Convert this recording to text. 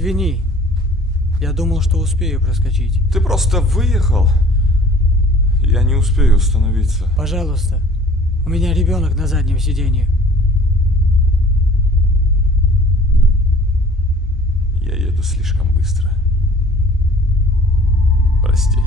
Извини. Я думал, что успею проскочить. Ты просто выехал. Я не успею остановиться. Пожалуйста. У меня ребенок на заднем сиденье. Я еду слишком быстро. Прости.